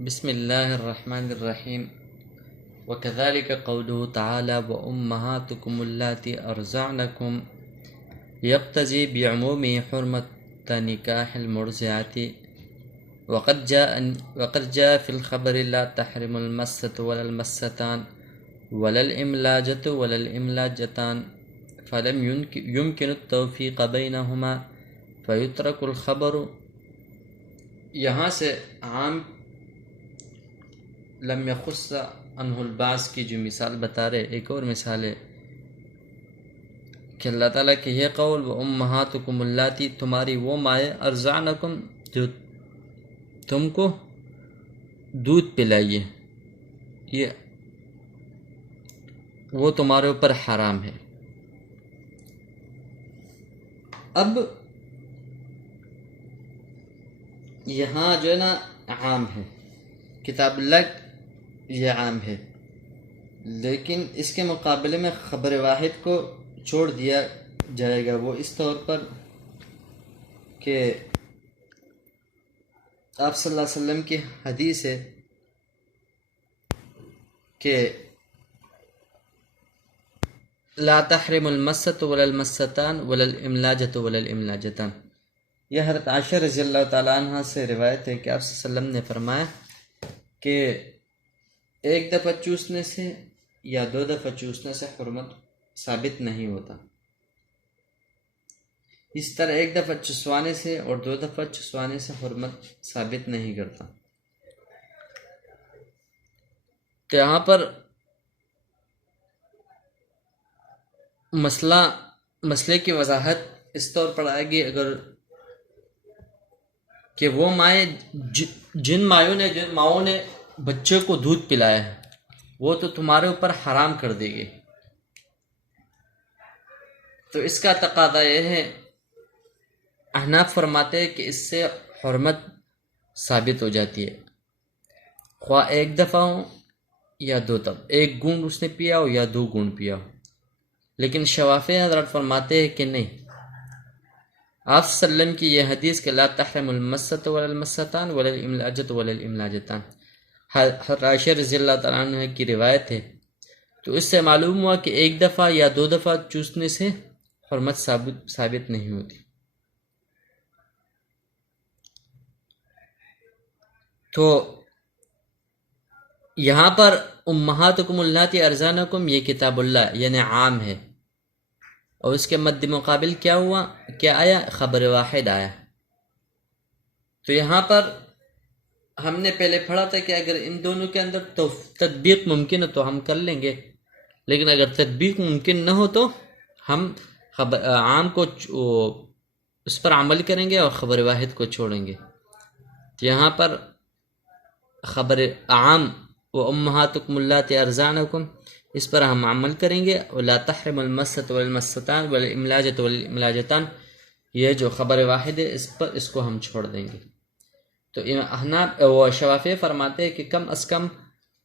بسم الله الرحمن الرحيم. وكذلك قوله تعالى وأمهاتكم اللاتي أرضعنكم يقتضي بعمومه حرمة نكاح المرضعة. وقد جاء في الخبر لا تحرم المسة ولا المستان ولا الإملاجة ولا الإملاجتان فلم يمكن التوفيق بينهما فيترك الخبر. یہاں سے عام لم يخص عنہ الباس کی جو مثال بتا رہے، ایک اور مثال ہے کہ اللہ تعالیٰ کہ یہ قول وَأُمَّهَاتُكُمُ اللَّاتِي تمہاری وہ مائیں ارضعنکم جو تم کو دودھ پلائیے، یہ وہ تمہارے اوپر حرام ہے۔ اب یہاں جو ہے نا عام ہے، کتاب اللہ یہ عام ہے، لیکن اس کے مقابلے میں خبر واحد کو چھوڑ دیا جائے گا، وہ اس طور پر کہ آپ صلی اللہ علیہ وسلم کی حدیث ہے کہ لا تحرم المسۃ ولا المستان ولا الاملاجۃ ولا الاملاجتان۔ یہ حضرت عائشہ رضی اللہ تعالیٰ عنہ سے روایت ہے کہ آپ صلی اللہ علیہ وسلم نے فرمایا کہ ایک دفعہ چوسنے سے یا دو دفعہ چوسنے سے حرمت ثابت نہیں ہوتا، اس طرح ایک دفعہ چسوانے سے اور دو دفعہ چسوانے سے حرمت ثابت نہیں کرتا۔ تو یہاں پر مسئلے کی وضاحت اس طور پر آئے گی اگر کہ وہ مائیں جن ماؤں نے بچے کو دودھ پلایا ہے وہ تو تمہارے اوپر حرام کر دے گی، تو اس کا تقاضا یہ ہے، احناف فرماتے ہیں کہ اس سے حرمت ثابت ہو جاتی ہے، خواہ ایک دفعہ ہو یا دو دفعہ، ایک گونڈ اس نے پیا ہو یا دو گونڈ پیا ہو۔ لیکن شوافی حضرات فرماتے ہیں کہ نہیں، آپ صلی اللہ علیہ وسلم کی یہ حدیث کہ لا تحرم المسۃ ولا المستان ولا الاملاجۃ ولا الاملاجتان حضرت عائشہ رضی اللہ تعالیٰ عنہ کی روایت ہے، تو اس سے معلوم ہوا کہ ایک دفعہ یا دو دفعہ چوسنے سے حرمت ثابت نہیں ہوتی۔ تو یہاں پر امہاتکم اللاتی ارضعنکم یہ کتاب اللہ یعنی عام ہے، اور اس کے مد مقابل کیا ہوا، کیا آیا، خبر واحد آیا۔ تو یہاں پر ہم نے پہلے پڑھا تھا کہ اگر ان دونوں کے اندر تطبیق ممکن ہے تو ہم کر لیں گے، لیکن اگر تطبیق ممکن نہ ہو تو ہم عام کو اس پر عمل کریں گے اور خبر واحد کو چھوڑیں گے۔ تو یہاں پر خبر عام وَأُمَّهَاتُكُمُ اللَّاتِي أَرْضَعْنَكُمْ اس پر ہم عمل کریں گے، وَلَا تَحْرِمُ الْمَسَّةُ وَالْمَسَّتَانِ وَالْإِمْلَاجَةُ وَالْإِمْلَاجَتَانِ یہ جو خبر واحد ہے اس کو ہم چھوڑ دیں گے۔ تو احناف و شوافی فرماتے ہیں کہ کم از کم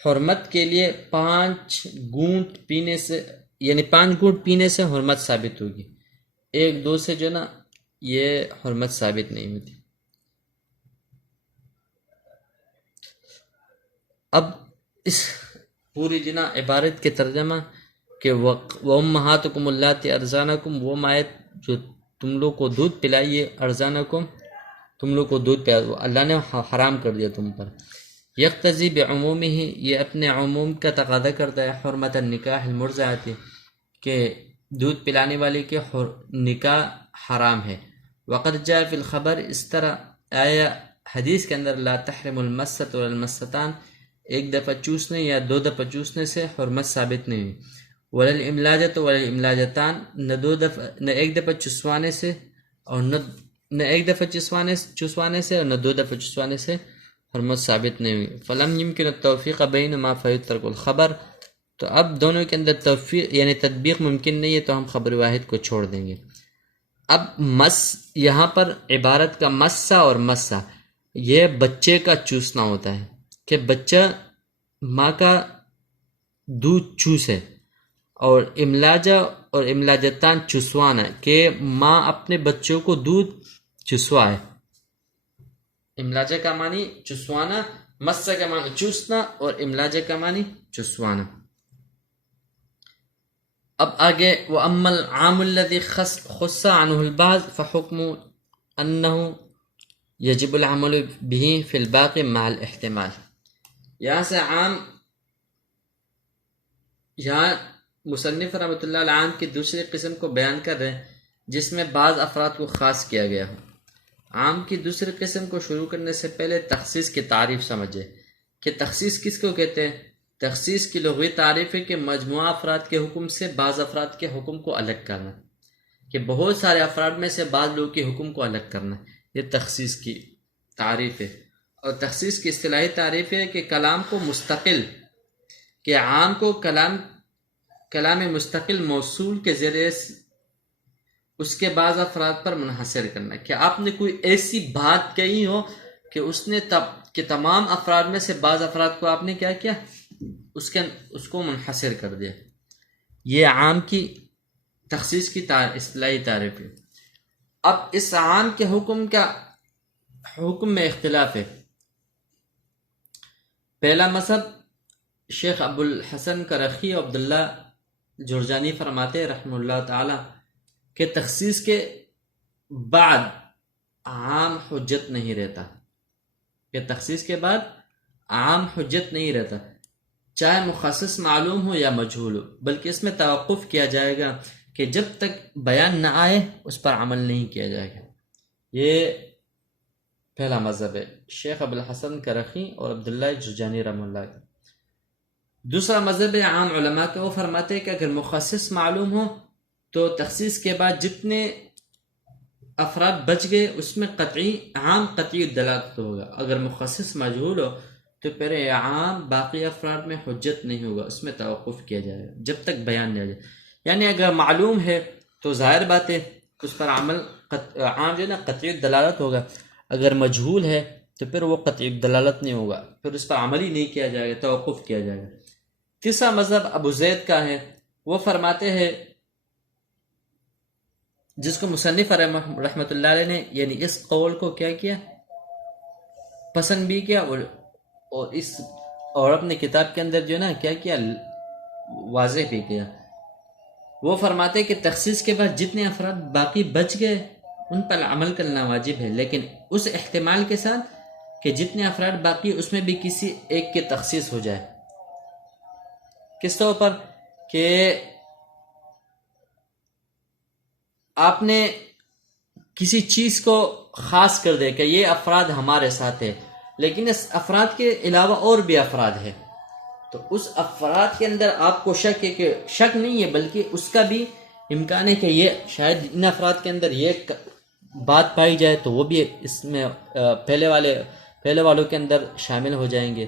حرمت کے لیے 5 گھونٹ پینے سے، یعنی 5 گھونٹ پینے سے حرمت ثابت ہوگی، 1-2 سے جو نا یہ حرمت ثابت نہیں ہوتی۔ اب اس پوری جنا عبارت کے ترجمہ کہ وَأُمَّهَاتُكُمُ اللَّاتِي أَرْضَعْنَكُمْ وہ مائیں جو تم لوگ کو دودھ پلائیے، ارضعنکم تم لوگ کو دودھ پلائی، اللہ نے حرام کر دیا تم پر۔ یقتضی بعمومہ یہ اپنے عموم کا تقاضا کرتا ہے، حرمت النکاح المرضعۃ کہ دودھ پلانے والے کے نکاح حرام ہے۔ وقد جاء فی الخبر اس طرح آیا حدیث کے اندر لا تحرم المسۃ ولا المستان ایک دفعہ چوسنے یا دو دفعہ چوسنے سے حرمت ثابت نہیں ہوئی، ولا الاملاجۃ ولا الاملاجتان نہ ایک دفعہ چسوانے سے اور نہ ایک دفعہ چسوانے سے اور نہ دو دفعہ چسوانے سے حرمت ثابت نہیں ہوئی۔ فلم يمكن التوفیق بینہما فیترک الخبر تو اب دونوں کے اندر توفیق یعنی تطبیق ممکن نہیں ہے تو ہم خبر واحد کو چھوڑ دیں گے۔ اب یہاں پر عبارت کا مسا اور مسا یہ بچے کا چوسنا ہوتا ہے کہ بچہ ماں کا دودھ چوسے، اور املاجہ اور املاجتان چسوانا کہ ماں اپنے بچوں کو دودھ چسوائے، املاجہ کا معنی چسوانا، مسا کا معنی چوسنا، اور املاجہ کا معنی چسوانا۔ اب آگے وَأَمَّا الْعَامُ الَّذِي خُصَّ عَنْهُ الْبَعْضُ فَحُكْمُ أَنَّهُ يَجِبُ الْعَمَلُ بِهِ فِي الْبَاقِ مَعَ الْاحْتِمَالِ۔ یہاں سے عام، یہاں مصنف رحمۃ اللہ علیہ عام کی دوسری قسم کو بیان کر رہے ہیں جس میں بعض افراد کو خاص کیا گیا ہو۔ عام کی دوسری قسم کو شروع کرنے سے پہلے تخصیص کی تعریف سمجھے کہ تخصیص کس کو کہتے ہیں۔ تخصیص کی لغوی تعریف ہے کہ مجموعہ افراد کے حکم سے بعض افراد کے حکم کو الگ کرنا، کہ بہت سارے افراد میں سے بعض لوگوں کے حکم کو الگ کرنا، یہ تخصیص کی تعریف ہے۔ اور تخصیص کی اصطلاحی تعریف ہے کہ کلام کو مستقل، کہ عام کو کلام مستقل موصول کے ذریعے اس کے بعض افراد پر منحصر کرنا، کہ آپ نے کوئی ایسی بات کہی ہو کہ اس نے کہ تمام افراد میں سے بعض افراد کو آپ نے کیا کیا، اس کو منحصر کر دیا۔ یہ عام کی تخصیص کی اصطلاحی تعریف ہے۔ اب اس عام کے حکم میں اختلاف ہے۔ پہلا مذہب شیخ ابو الحسن کرخی اور عبداللہ جرجانی فرماتے رحمہ اللہ تعالی کہ تخصیص کے بعد عام حجت نہیں رہتا، کہ تخصیص کے بعد عام حجت نہیں رہتا، چاہے مخصص معلوم ہو یا مجہول ہو، بلکہ اس میں توقف کیا جائے گا کہ جب تک بیان نہ آئے اس پر عمل نہیں کیا جائے گا۔ یہ پہلا مذہب ہے شیخ ابو الحسن کرخی اور عبداللہ جرجانی رحمہ اللہ کا۔ دوسرا مذہب ہے عام علماء کا، وہ فرماتے ہیں کہ اگر مخصص معلوم ہو تو تخصیص کے بعد جتنے افراد بچ گئے اس میں عام قطعی دلالت ہوگا۔ اگر مخصص مجہول ہو تو پھر عام باقی افراد میں حجت نہیں ہوگا، اس میں توقف کیا جائے گا جب تک بیان نہ جائے۔ یعنی اگر معلوم ہے تو ظاہر بات ہے اس پر عمل عام جو ہے نا قطعی دلالت ہوگا، اگر مجہول ہے تو پھر وہ قطعی دلالت نہیں ہوگا، پھر اس پر عمل ہی نہیں کیا جائے گا، توقف کیا جائے گا۔ تیسرا مذہب ابو زید کا ہے، وہ فرماتے ہیں جس کو مصنف رحمۃ اللہ علیہ نے یعنی اس قول کو کیا پسند بھی کیا اور اپنے کتاب کے اندر جو ہے نا کیا واضح بھی کیا۔ وہ فرماتے کہ تخصیص کے بعد جتنے افراد باقی بچ گئے ان پر عمل کرنا واجب ہے، لیکن اس احتمال کے ساتھ کہ جتنے افراد باقی اس میں بھی کسی ایک کی تخصیص ہو جائے۔ کس طور پر کہ آپ نے کسی چیز کو خاص کر دے کہ یہ افراد ہمارے ساتھ ہے، لیکن اس افراد کے علاوہ اور بھی افراد ہے، تو اس افراد کے اندر آپ کو شک ہے، کہ شک نہیں ہے بلکہ اس کا بھی امکان ہے کہ یہ شاید ان افراد کے اندر یہ بات پائی جائے تو وہ بھی اس میں پہلے والوں کے اندر شامل ہو جائیں گے۔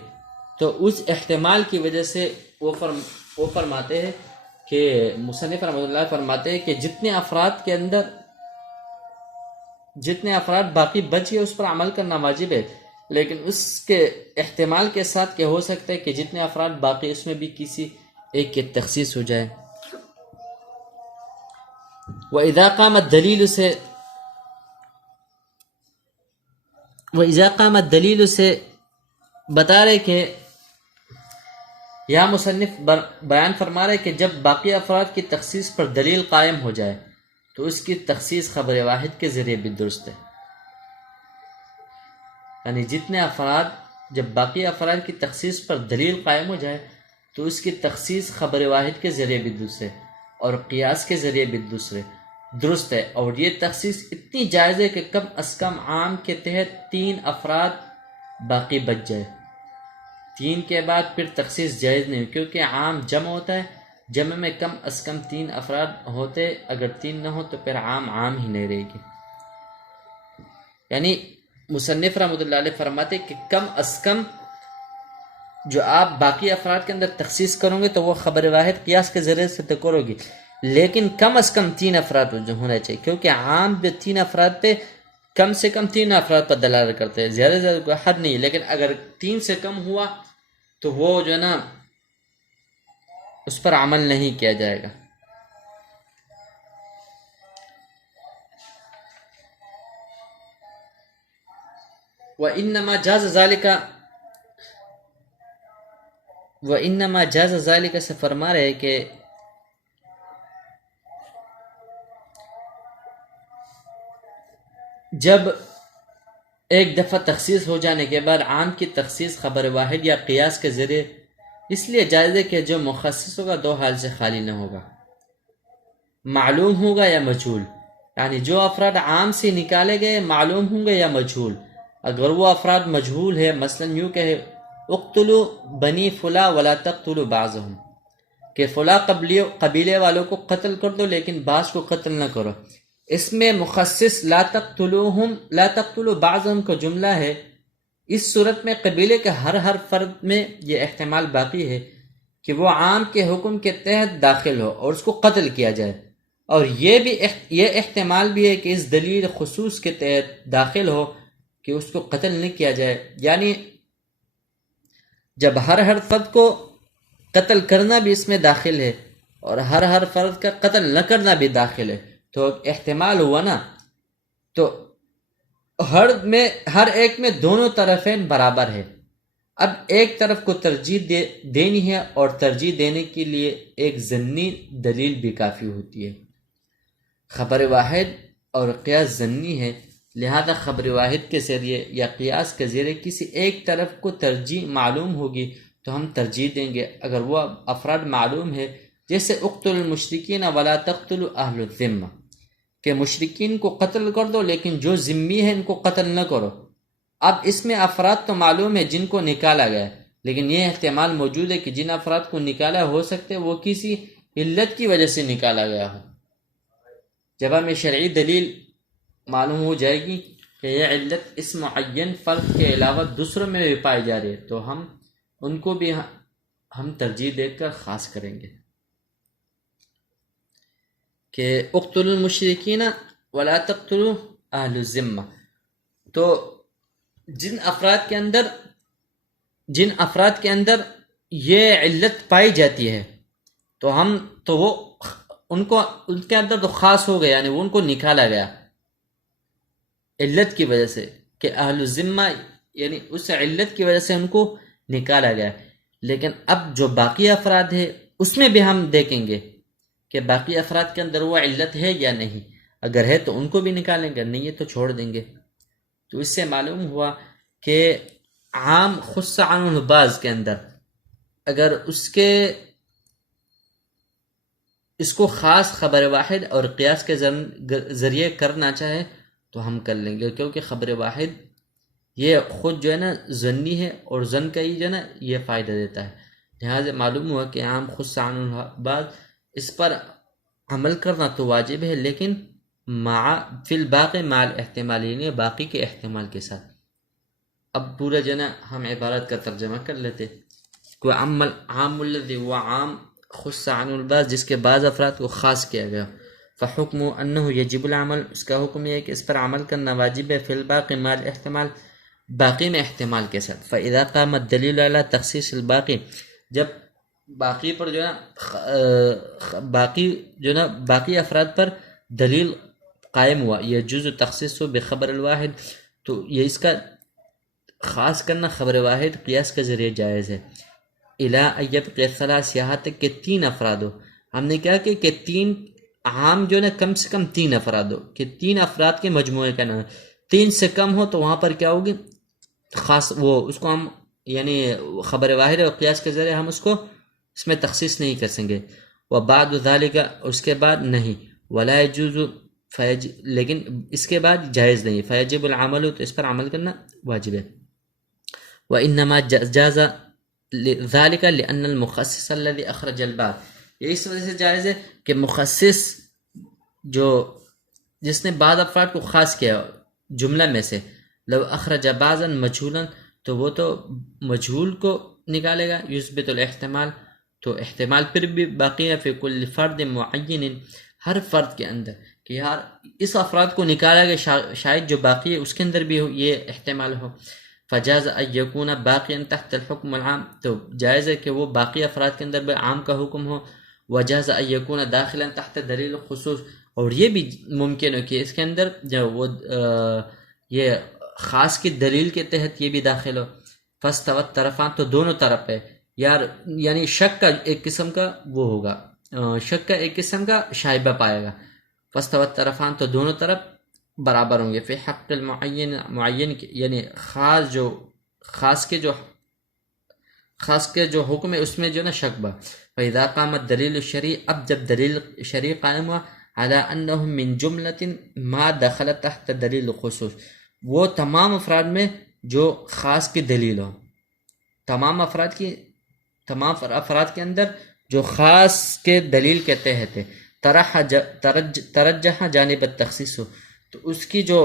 تو اس احتمال کی وجہ سے وہ فرماتے ہیں کہ مصنف رحمۃ اللہ فرماتے ہیں کہ جتنے افراد باقی بچ گئے اس پر عمل کرنا واجب ہے، لیکن اس کے احتمال کے ساتھ کہ ہو سکتا ہے کہ جتنے افراد باقی اس میں بھی کسی ایک کی تخصیص ہو جائے۔ وَإِذَا قَامَ الدَّلِيلُ سے بتا رہے کہ یہاں مصنف بیان فرما رہے کہ جب باقی افراد کی تخصیص پر دلیل قائم ہو جائے تو اس کی تخصیص خبر واحد کے ذریعے بھی درست ہے۔ یعنی جب باقی افراد کی تخصیص پر دلیل قائم ہو جائے تو اس کی تخصیص خبر واحد کے ذریعے بھی درست ہے اور قیاس کے ذریعے بھی درست ہے۔ اور یہ تخصیص اتنی جائز ہے کہ کم از کم عام کے تحت 3 افراد باقی بچ جائے، 3 کے بعد پھر تخصیص جائز نہیں، کیونکہ عام جمع ہوتا ہے، جمع میں کم از کم 3 افراد ہوتے، اگر 3 نہ ہو تو پھر عام ہی نہیں رہے گی۔ یعنی مصنف رحمۃ اللہ علیہ فرماتے کہ کم از کم جو آپ باقی افراد کے اندر تخصیص کرو گے تو وہ خبر واحد قیاس کے ذریعے سے تو کرو گی، لیکن کم از کم 3 افراد جو ہونا چاہیے، کیونکہ عام جو 3 افراد پہ کم سے کم 3 افراد پر دلالت کرتے ہیں، زیادہ سے زیادہ کوئی حد نہیں، لیکن اگر 3 سے کم ہوا تو وہ جو ہے نا اس پر عمل نہیں کیا جائے گا۔ وَإِنَّمَا جَازَ ذَلِكَ سے فرما رہے کہ جب ایک دفعہ تخصیص ہو جانے کے بعد عام کی تخصیص خبر واحد یا قیاس کے ذریعے اس لیے جائز ہے کہ جو مخصص ہوگا دو حال سے خالی نہ ہوگا، معلوم ہوگا یا مجہول، یعنی جو افراد عام سے نکالے گئے معلوم ہوں گے یا مجہول۔ اگر وہ افراد مجہول ہے، مثلا یوں کہے اقتلوا بنی فلاں ولا تقتلوا بعضهم، کہ فلاں قبیلے والوں کو قتل کر دو لیکن بعض کو قتل نہ کرو، اس میں مخصص لا تقتلوا بعضهم کا جملہ ہے۔ اس صورت میں قبیلے کے ہر فرد میں یہ احتمال باقی ہے کہ وہ عام کے حکم کے تحت داخل ہو اور اس کو قتل کیا جائے، اور یہ احتمال بھی ہے کہ اس دلیل خصوص کے تحت داخل ہو کہ اس کو قتل نہیں کیا جائے، یعنی جب ہر فرد کو قتل کرنا بھی اس میں داخل ہے اور ہر فرد کا قتل نہ کرنا بھی داخل ہے، تو احتمال ہوا نا، تو ہر ایک میں دونوں طرفین برابر ہے۔ اب ایک طرف کو ترجیح دینی ہے، اور ترجیح دینے کے لیے ایک ضمنی دلیل بھی کافی ہوتی ہے۔ خبر واحد اور قیاس ضمنی ہے، لہذا خبر واحد کے ذریعے یا قیاس کے ذریعے کسی ایک طرف کو ترجیح معلوم ہوگی تو ہم ترجیح دیں گے اگر وہ افراد معلوم ہے، جیسے اقتلوا المشرکین ولا تقتلوا اہل الذمہ، کہ مشرکین کو قتل کر دو لیکن جو ذمی ہیں ان کو قتل نہ کرو۔ اب اس میں افراد تو معلوم ہے جن کو نکالا گیا ہے، لیکن یہ احتمال موجود ہے کہ جن افراد کو نکالا ہو سکتے وہ کسی علت کی وجہ سے نکالا گیا ہو۔ جب ہمیں شرعی دلیل معلوم ہو جائے گی کہ یہ علت اس معین فرد کے علاوہ دوسروں میں بھی پائی جا رہی ہے تو ہم ان کو بھی ہم ترجیح دے کر خاص کریں گے کہ اقتلوا المشرکین ولا تقتلوا اہل الذمہ۔ تو جن افراد کے اندر یہ علت پائی جاتی ہے تو وہ ان کے اندر تو خاص ہو گیا، یعنی وہ ان کو نکالا گیا علت کی وجہ سے کہ اہل الذمہ، یعنی اس علت کی وجہ سے ان کو نکالا گیا۔ لیکن اب جو باقی افراد ہے اس میں بھی ہم دیکھیں گے کہ باقی افراد کے اندر وہ علت ہے یا نہیں، اگر ہے تو ان کو بھی نکالیں گے، نہیں ہے تو چھوڑ دیں گے۔ تو اس سے معلوم ہوا کہ عام خص عن البعض کے اندر اگر اس کو خاص خبر واحد اور قیاس کے ذریعے کرنا چاہے تو ہم کر لیں گے، کیونکہ خبر واحد یہ خود جو ہے نا ظنی ہے، اور ظن کا ہی جو ہے نا یہ فائدہ دیتا ہے۔ لہٰذا معلوم ہوا کہ عام خص عن البعض اس پر عمل کرنا تو واجب ہے، لیکن فی الباقی مع الاحتمال، یعنی باقی کے احتمال کے ساتھ۔ اب پورا جو ہے نا ہم عبارت کا ترجمہ کر لیتے کہ عام الذی و عام خص عن البعض، جس کے بعض افراد کو خاص کیا گیا، فحکم انہ یجب العمل، اس کا حکم یہ ہے کہ اس پر عمل کرنا واجب ہے، فی الباقی مع الاحتمال، باقی میں احتمال کے ساتھ۔ فاذا قام الدلیل علی تخصیص الباقی، جب باقی پر جو ہے نا باقی افراد پر دلیل قائم ہوا، یہ جزء تخصیص بخبر الواحد، تو یہ اس کا خاص کرنا خبر واحد قیاس کے ذریعے جائز ہے۔ الی ان یبقی ثلاث، یہاں تک کہ 3 افراد ہو۔ ہم نے کہا کہ 3 عام جو ہے نا کم سے کم 3 افراد ہو، کہ 3 افراد کے مجموعے کا نام، 3 سے کم ہو تو وہاں پر کیا ہوگی خاص، وہ اس کو ہم یعنی خبر واحد اور قیاس کے ذریعے ہم اس کو اس میں تخصیص نہیں کر سکیں گے۔ وبعد ذالک، اس کے بعد نہیں، ولا يجوز، لیکن اس کے بعد جائز نہیں، فیجب العمل، تو اس پر عمل کرنا واجب ہے۔ وانما جاز ذالک لان المخصص الذي اخرج الباب، یہ اس وجہ سے جائز ہے کہ مخصص جس نے بعض افراد کو خاص کیا جملہ میں سے، لو اخرج بعضا مجھولا، تو وہ تو مجھول کو نکالے گا، یثبت الاحتمال، تو احتمال پھر بھی باقی ہے، فی کل فرد معین، ہر فرد کے اندر، کہ یار اس افراد کو نکالا گیا، شاید جو باقی ہے اس کے اندر بھی یہ احتمال ہو۔ فجاز ان یکون باقیا تحت الحکم العام، تو جائز ہے کہ وہ باقی افراد کے اندر بھی عام کا حکم ہو۔ وجاز ان یکون داخلا تحت دلیل الخصوص، اور یہ بھی ممکن ہے کہ اس کے اندر جو وہ یہ خاص کی دلیل کے تحت یہ بھی داخل ہو. فاستوت طرفان تو دونوں طرف ہے یار، یعنی شک کا ایک قسم کا وہ ہوگا، شک کا ایک قسم کا شائبہ پائے گا. فاستوت طرفان تو دونوں طرف برابر ہوں گے. فی حق المعین، معین یعنی خاص کے جو حکم ہے اس میں جو نا شک با. فاذا قامت دلیل الشرعی، اب جب دلیل شرعی قائم ہوا، علی انہ من جملۃ ما دخل تحت دلیل الخصوص، وہ تمام افراد میں جو خاص کی دلیل ہو، تمام افراد کے اندر جو خاص کے دلیل کے تحت ہے، ترجح جانب التخصیص ہو، تو اس کی جو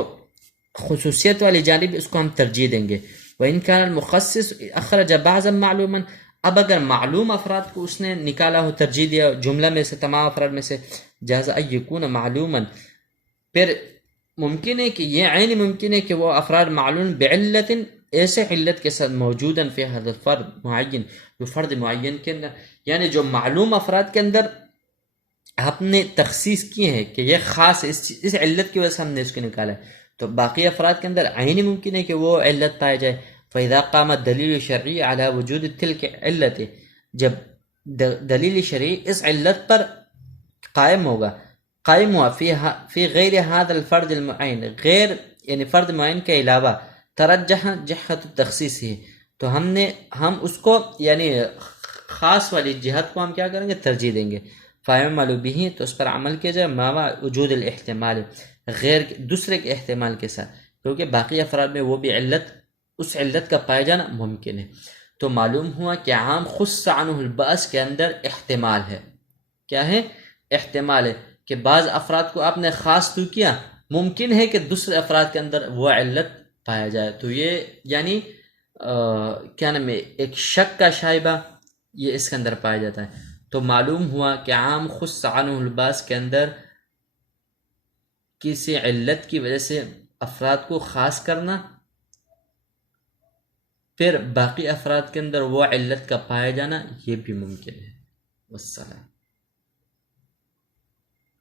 خصوصیت والی جانب اس کو ہم ترجیح دیں گے. وَإِنْ كَانَ الْمُخَصِّصُ أَخْرَجَ بَعْضًا مَعْلُومًا، اب اگر معلوم افراد کو اس نے نکالا ہو، ترجیح دیا جملہ میں سے، تمام افراد میں سے، جاز أن يكون معلوما، پھر ممکن ہے کہ یہ عین ممکن ہے کہ وہ افراد معلوم بعلت، ایسے علت کے ساتھ موجوداً فی هذا الفرد معین، جو فرد معین کے اندر، یعنی جو معلوم افراد کے اندر ہم نے تخصیص کیے ہیں کہ یہ خاص ہے، اس علت کی وجہ سے ہم نے اس کو نکالا ہے، تو باقی افراد کے اندر عین ممکن ہے کہ وہ علت پائے جائے. فَإِذَا قَامَتْ دَلِيلُ الشَّرْعِيُّ عَلَى وُجُودِ تِلْكَ علت، جب دلیل شرعی اس علت پر قائم ہوا فی غیر هذا الفرد المعین، غیر یعنی فرد معین کے علاوہ، ترجح جہت التخصیص ہی، تو ہم اس کو یعنی خاص والی جہت کو ہم کیا کریں گے، ترجیح دیں گے. فَيُعْمَلُ بِهِ، تو اس پر عمل کیا جائے، مع وجود الاحتمال، دوسرے کے احتمال کے ساتھ، کیونکہ باقی افراد میں وہ بھی اس علت کا پائے جانا ممکن ہے. تو معلوم ہوا کہ عام خص عنہ الباس کے اندر احتمال ہے. کیا ہے؟ احتمال ہے کہ بعض افراد کو آپ نے خاص تو کیا، ممکن ہے کہ دوسرے افراد کے اندر وہ علت پایا جائے. تو یہ یعنی کیا نام ہے، ایک شک کا شائبہ یہ اس کے اندر پایا جاتا ہے. تو معلوم ہوا کہ عام خص عنہ الباس کے اندر کسی علت کی وجہ سے افراد کو خاص کرنا، پھر باقی افراد کے اندر وہ علت کا پایا جانا، یہ بھی ممکن ہے. والسلام.